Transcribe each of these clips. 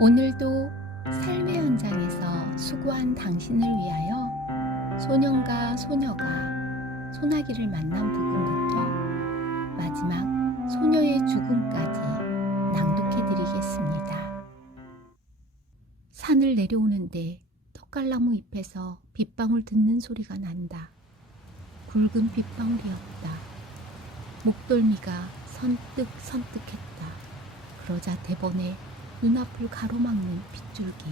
오늘도 삶의 현장에서 수고한 당신을 위하여 소년과 소녀가 소나기를 만난 부분부터 마지막 소녀의 죽음까지 낭독해 드리겠습니다. 산을 내려오는데 턱갈나무 잎에서 빗방울 듣는 소리가 난다. 굵은 빗방울이었다. 목덜미가 선뜩선뜩했다. 그러자 대번에 눈앞을 가로막는 빗줄기.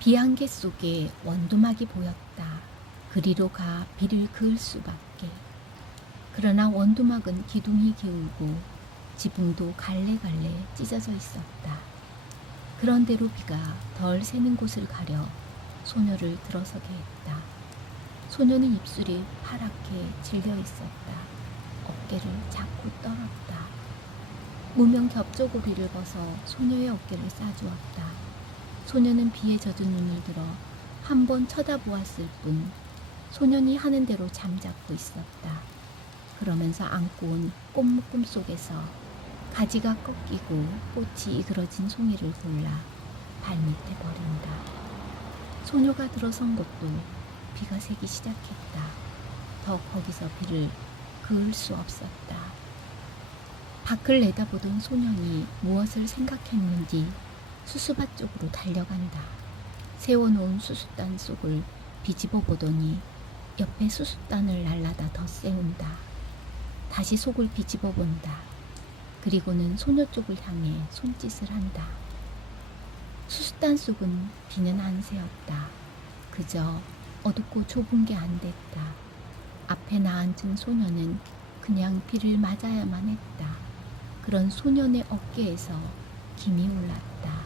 비안개 속에 원두막이 보였다. 그리로 가 비를 그을 수밖에. 그러나 원두막은 기둥이 기울고 지붕도 갈래갈래 찢어져 있었다. 그런대로 비가 덜 새는 곳을 가려 소녀를 들어서게 했다. 소녀는 입술이 파랗게 질려 있었다. 어깨를 자꾸 떨었다. 무명 겹조고리를 벗어 소녀의 어깨를 싸주었다. 소녀는 비에 젖은 눈을 들어 한 번 쳐다보았을 뿐 소년이 하는 대로 잠자코 있었다. 그러면서 안고 온 꽃묶음 속에서 가지가 꺾이고 꽃이 이그러진 송이를 골라 발밑에 버린다. 소녀가 들어선 곳도 비가 새기 시작했다. 더 거기서 비를 그을 수 없었다. 밖을 내다보던 소년이 무엇을 생각했는지 수수밭 쪽으로 달려간다. 세워놓은 수숫단 속을 뒤집어 보더니 옆에 수숫단을 날라다 덧세운다. 다시 속을 뒤집어 본다. 그리고는 소녀 쪽을 향해 손짓을 한다. 수숫단 속은 비는 안 새었다. 그저 어둡고 좁은 게 안 됐다. 앞에 나앉은 소녀는 그냥 비를 맞아야만 했다. 그런 소년의 어깨에서 김이 올랐다.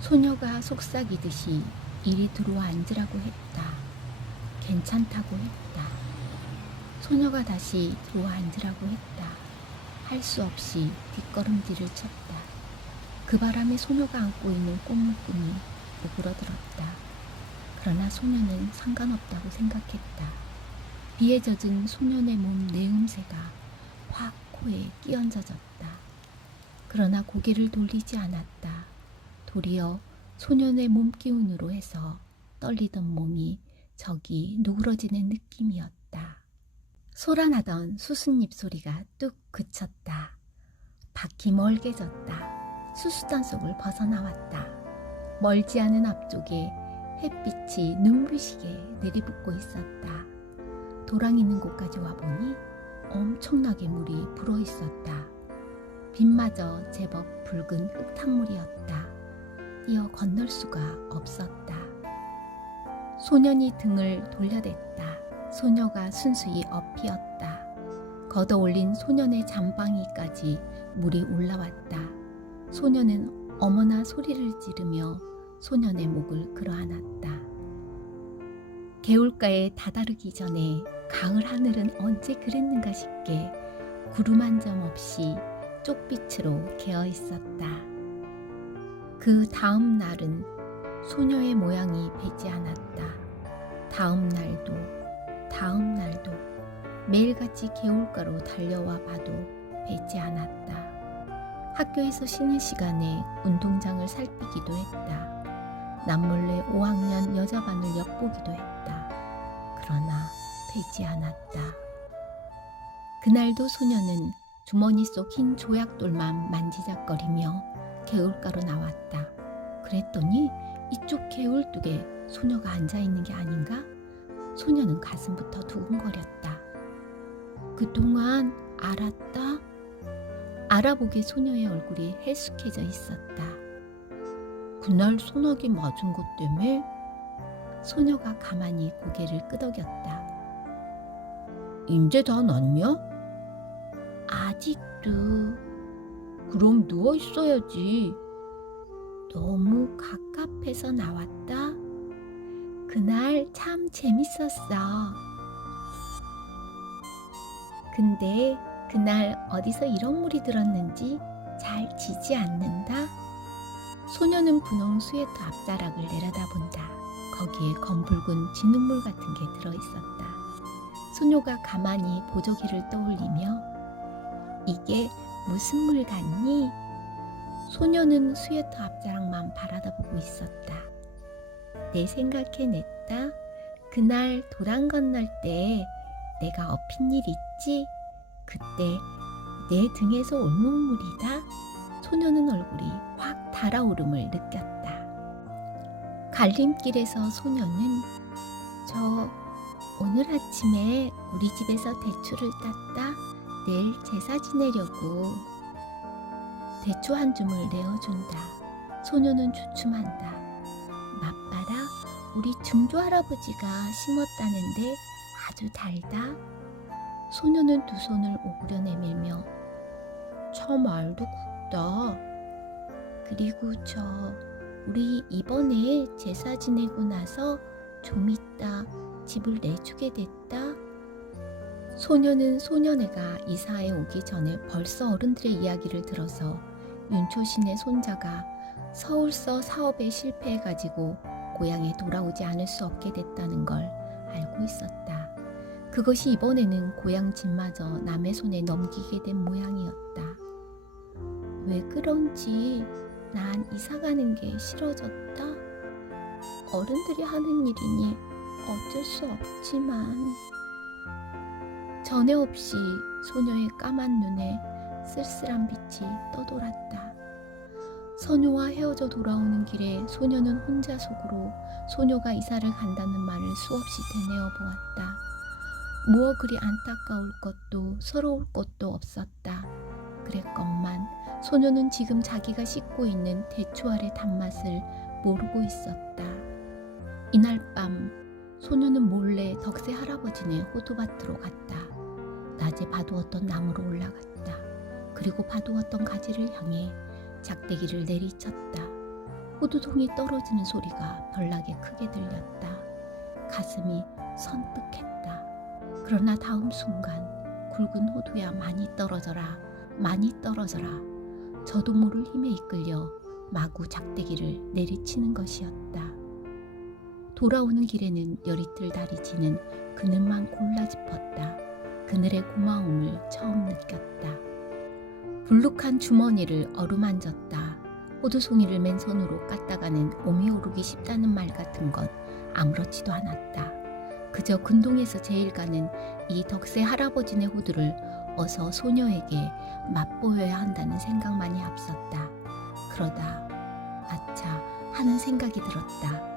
소녀가 속삭이듯이 이리 들어와 앉으라고 했다. 괜찮다고 했다. 소녀가 다시 들어와 앉으라고 했다. 할 수 없이 뒷걸음질을 쳤다. 그 바람에 소녀가 안고 있는 꽃묶음이 오그러들었다. 그러나 소녀는 상관없다고 생각했다. 비에 젖은 소년의 몸 내음새가 확 코에 끼얹어졌다. 그러나 고개를 돌리지 않았다. 도리어 소년의 몸 기운으로 해서 떨리던 몸이 저기 누그러지는 느낌이었다. 솟아나던 수숫잎 소리가 뚝 그쳤다. 밖이 멀게졌다. 수숫단 속을 벗어나왔다. 멀지 않은 앞쪽에 햇빛이 눈부시게 내리붙고 있었다. 도랑 있는 곳까지 와보니 엄청나게 물이 불어 있었다. 빛마저 제법 붉은 흙탕물이었다. 뛰어 건널 수가 없었다. 소년이 등을 돌려댔다. 소녀가 순수히 엎이었다. 걷어 올린 소년의 잠방이까지 물이 올라왔다. 소년은 어머나 소리를 지르며 소년의 목을 끌어안았다. 개울가에 다다르기 전에 가을 하늘은 언제 그랬는가 싶게 구름 한 점 없이 쪽빛으로 개어 있었다. 그 다음 날은 소녀의 모양이 배지 않았다. 다음 날도 매일같이 개울가로 달려와 봐도 배지 않았다. 학교에서 쉬는 시간에 운동장을 살피기도 했다. 남몰래 5학년 여자반을 엿보기도 했다. 그러나 배지 않았다. 그날도 소녀는 주머니 속 흰 조약돌만 만지작거리며 개울가로 나왔다. 그랬더니 이쪽 개울뚝에 소녀가 앉아있는 게 아닌가? 소녀는 가슴부터 두근거렸다. 그동안 알았다? 알아보게 소녀의 얼굴이 해숙해져 있었다. 그날 소나기 맞은 것 때문에? 소녀가 가만히 고개를 끄덕였다. 이제 다 낫냐? 아직도. 그럼 누워 있어야지. 너무 갑갑해서 나왔다. 그날 참 재밌었어. 근데 그날 어디서 이런 물이 들었는지 잘 지지 않는다. 소녀는 분홍 스웨터 앞자락을 내려다본다. 거기에 검붉은 진흙물 같은 게 들어있었다. 소녀가 가만히 보조개를 떠올리며 이게 무슨 물 같니? 소녀는 스웨터 앞자락만 바라다보고 있었다. 내 생각해냈다. 그날 도랑 건널 때 내가 엎인 일 있지? 그때 내 등에서 온 눈물이다. 소녀는 얼굴이 확 달아오름을 느꼈다. 갈림길에서 소녀는 저 오늘 아침에 우리 집에서 대추를 땄다. 내일 제사 지내려고. 대추 한 줌을 내어준다. 소녀는 주춤한다. 맛봐라. 우리 증조 할아버지가 심었다는데 아주 달다. 소녀는 두 손을 오그려 내밀며 참 알도 굵다. 그리고 우리 이번에 제사 지내고 나서 좀 있다 집을 내주게 됐다. 소녀는 소년애가 이사해 오기 전에 벌써 어른들의 이야기를 들어서 윤초신의 손자가 서울서 사업에 실패해가지고 고향에 돌아오지 않을 수 없게 됐다는 걸 알고 있었다. 그것이 이번에는 고향 집마저 남의 손에 넘기게 된 모양이었다. 왜 그런지 난 이사가는 게 싫어졌다. 어른들이 하는 일이니 어쩔 수 없지만. 전에 없이 소녀의 까만 눈에 쓸쓸한 빛이 떠돌았다. 선효와 헤어져 돌아오는 길에 소녀는 혼자 속으로 소녀가 이사를 간다는 말을 수없이 되뇌어 보았다. 무엇 그리 안타까울 것도 서러울 것도 없었다. 그랬건만 소녀는 지금 자기가 씻고 있는 대추 아래 단맛을 모르고 있었다. 이날 밤 소녀는 몰래 덕세 할아버지네 호두밭으로 갔다. 낮에 봐두었던 나무로 올라갔다. 그리고 봐두었던 가지를 향해 작대기를 내리쳤다. 호두송이 떨어지는 소리가 별나게 크게 들렸다. 가슴이 선뜩했다. 그러나 다음 순간 굵은 호두야 많이 떨어져라, 많이 떨어져라. 저도 모를 힘에 이끌려 마구 작대기를 내리치는 것이었다. 돌아오는 길에는 열이틀 달이 지는 그늘만 골라 짚었다. 그늘의 고마움을 처음 느꼈다. 불룩한 주머니를 어루만졌다. 호두송이를 맨손으로 깠다가는 몸이 오르기 쉽다는 말 같은 건 아무렇지도 않았다. 그저 근동에서 제일 가는 이 덕세 할아버지네 호두를 어서 소녀에게 맛보여야 한다는 생각만이 앞섰다. 그러다 아차 하는 생각이 들었다.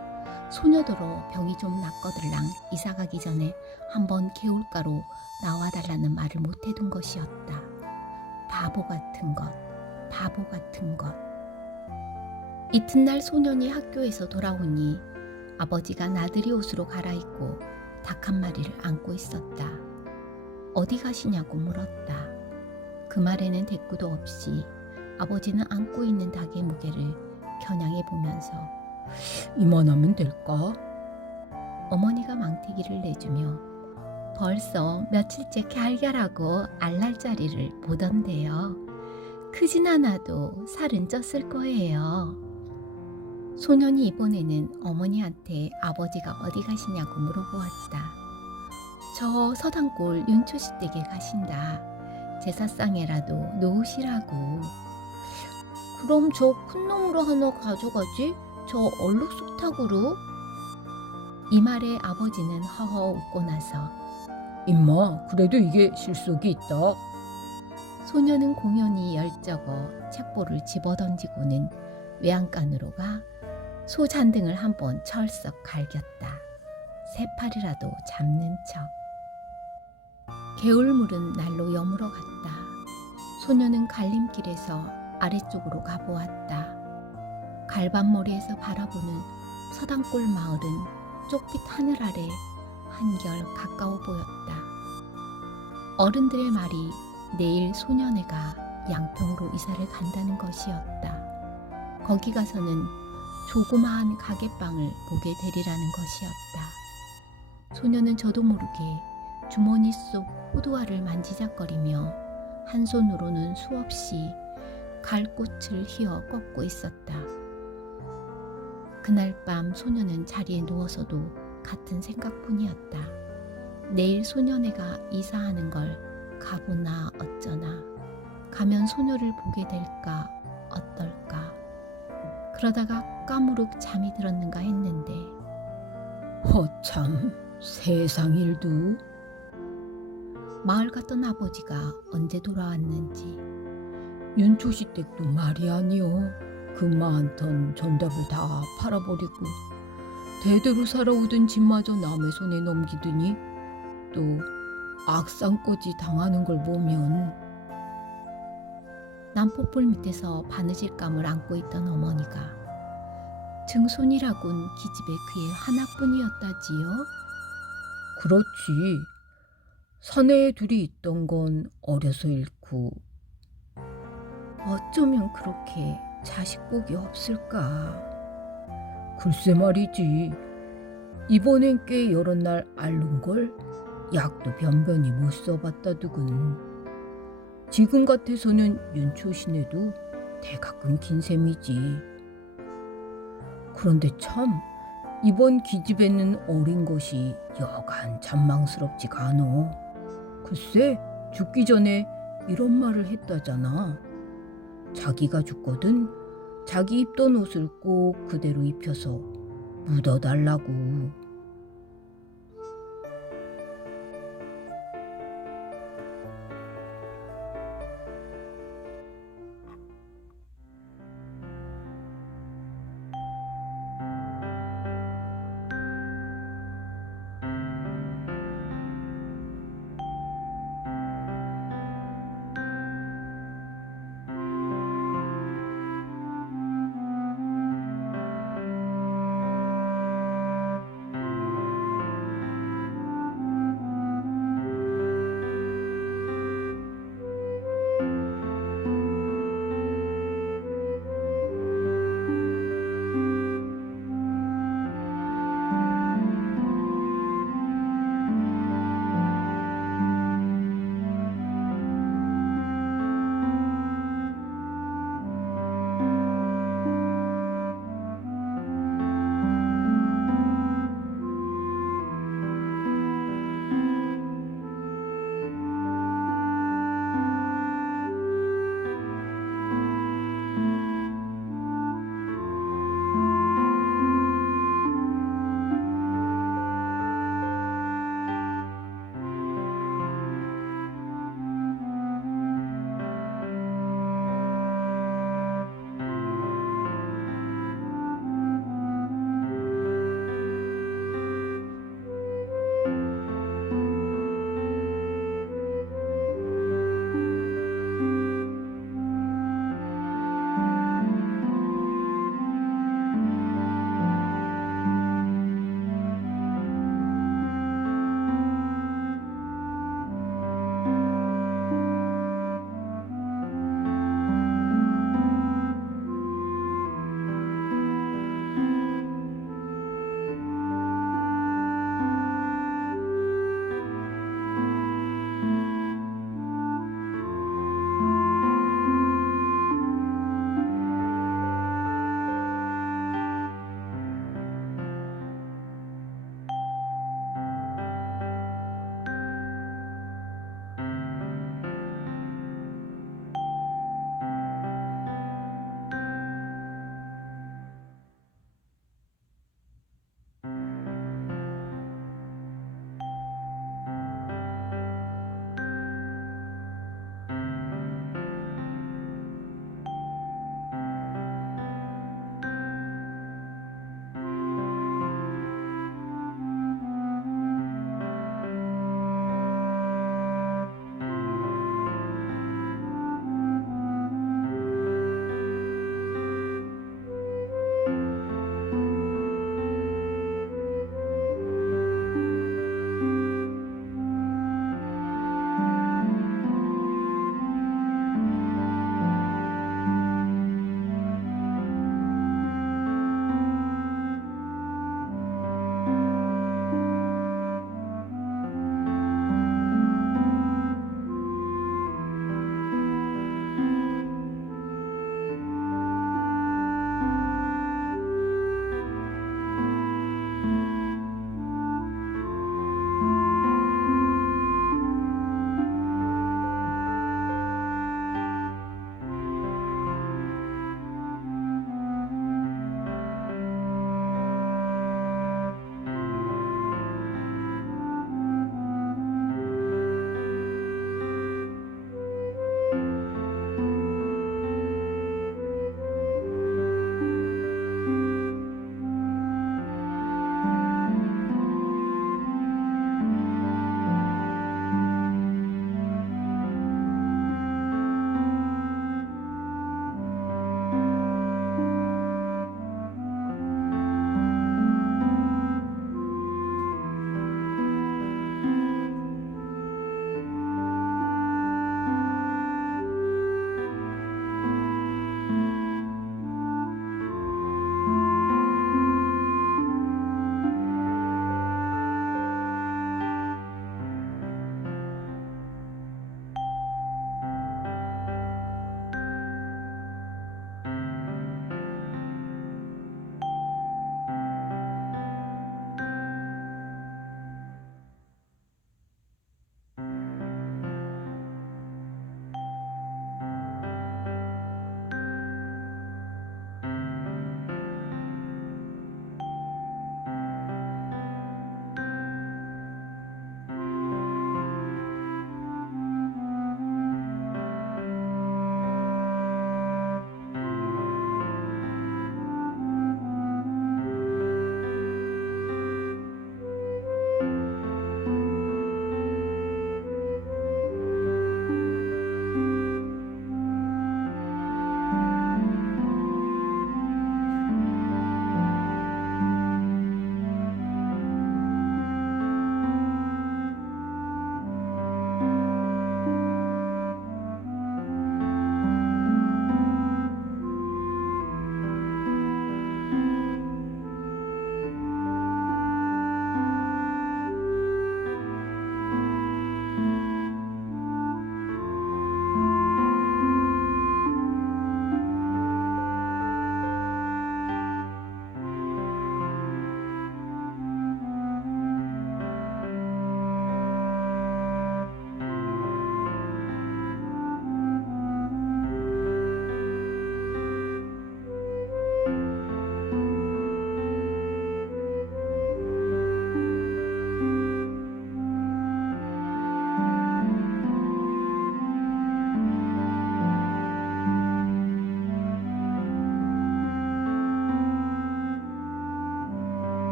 소녀더러 병이 좀 낫거들랑 이사 가기 전에 한번 개울가로 나와달라는 말을 못해둔 것이었다. 바보 같은 것, 바보 같은 것. 이튿날 소년이 학교에서 돌아오니 아버지가 나들이 옷으로 갈아입고 닭 한 마리를 안고 있었다. 어디 가시냐고 물었다. 그 말에는 대꾸도 없이 아버지는 안고 있는 닭의 무게를 겨냥해 보면서 이만하면 될까? 어머니가 망태기를 내주며 벌써 며칠째 갸알갸알하고 알랄자리를 보던데요. 크진 않아도 살은 쪘을 거예요. 소년이 이번에는 어머니한테 아버지가 어디 가시냐고 물어보았다. 저 서당골 윤초씨 댁에 가신다. 제사상에라도 놓으시라고. 그럼 저 큰 놈으로 하나 가져가지? 저 얼룩 쑥탁으로? 이 말에 아버지는 허허 웃고 나서 임마 그래도 이게 실속이 있다. 소녀는 공연히 열적어 책보를 집어던지고는 외양간으로 가 소 잔등을 한번 철썩 갈겼다. 세 팔이라도 잡는 척. 개울물은 날로 여물어 갔다. 소녀는 갈림길에서 아래쪽으로 가보았다. 갈반머리에서 바라보는 서당골 마을은 쪽빛 하늘 아래 한결 가까워 보였다. 어른들의 말이 내일 소년애가 양평으로 이사를 간다는 것이었다. 거기 가서는 조그마한 가게방을 보게 되리라는 것이었다. 소녀는 저도 모르게 주머니 속 호두알을 만지작거리며 한 손으로는 수없이 갈꽃을 휘어 꺾고 있었다. 그날 밤 소녀는 자리에 누워서도 같은 생각뿐이었다. 내일 소년애가 이사하는 걸 가보나 어쩌나. 가면 소녀를 보게 될까 어떨까? 그러다가 까무룩 잠이 들었는가 했는데 허참 세상 일도. 마을 갔던 아버지가 언제 돌아왔는지 윤초시 댁도 말이 아니오. 그 많던 전답을 다 팔아버리고 대대로 살아오던 집마저 남의 손에 넘기더니 또 악상까지 당하는 걸 보면 난폭불 밑에서 바느질감을 안고 있던 어머니가 증손이라곤 기집애 그의 하나뿐이었다지요. 그렇지. 사내에 둘이 있던 건 어려서 잃고 어쩌면 그렇게 자식복이 없을까. 글쎄 말이지. 이번엔 꽤 여러 날 앓는걸. 약도 변변히 못 써봤다두군. 지금 같아서는 윤초신에도 대가 끊긴 셈이지. 그런데 참 이번 기집애는 어린 것이 여간 잔망스럽지가 않어. 글쎄 죽기 전에 이런 말을 했다잖아. 자기가 죽거든 자기 입던 옷을 꼭 그대로 입혀서 묻어달라고.